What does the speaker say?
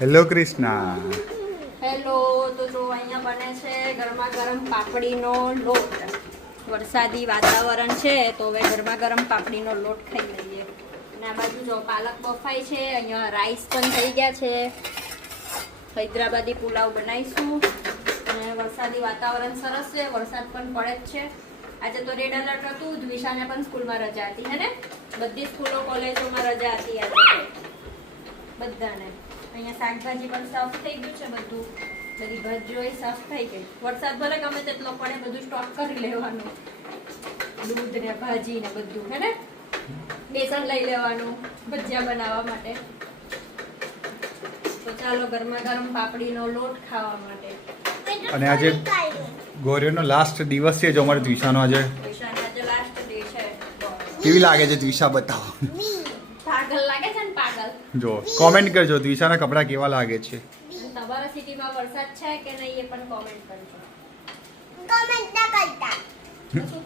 Hello Krishna. Hello. તો જો અહીંયા બને છે ગરમા ગરમ પાપડીનો લોટ. વરસાદી વાતાવરણ છે તો હવે ગરમા ગરમ પાપડીનો લોટ ખાઈ લઈએ. અને આ બાજુ જો પાલક બફાઈ છે, અહીંયા રાઈસ પણ થઈ ગયા છે. હૈદરાબાદી પુલાવ બનાવીશું. અને વરસાદી વાતાવરણ સરસ છે, વરસાદ પણ પડે જ છે. આજે તો રેડ એલર્ટ હતું, દ્વિશાને પણ સ્કૂલમાં રજા હતી હે ને? બધી સ્કૂલો કોલેજોમાં રજા હતી આજે બધાને. અહીંયા શાકભાજી પણ સાફ થઈ ગયું છે, બધું બધી ભાજીઓ સાફ થઈ ગઈ. વરસાદ ભલે ગમે તેટલો પડે, બધું સ્ટોક કરી લેવાનું, દૂધ ને ભાજી ને બધું હે ને. બેસન લઈ લેવાનું ભજીયા બનાવવા માટે. તો ચાલો ગરમા ગરમ પાપડીનો લોટ ખાવા માટે. અને આજે ગોરીઓનો લાસ્ટ દિવસ છે જો અમારે દ્વિશાનો આજે. દ્વિશાનો આજે લાસ્ટ ડે છે. કેવી લાગે છે દ્વિશા બતાવો. પાગલ લાગે છે ને પાગલ. જો કોમેન્ટ કરજો દ્વિશાના કપડાં કેવા લાગે છે. તમારા સિટીમાં વરસાદ છે કે નહીં એ પણ કોમેન્ટ કરજો. કોમેન્ટ ના કરતા. તો શું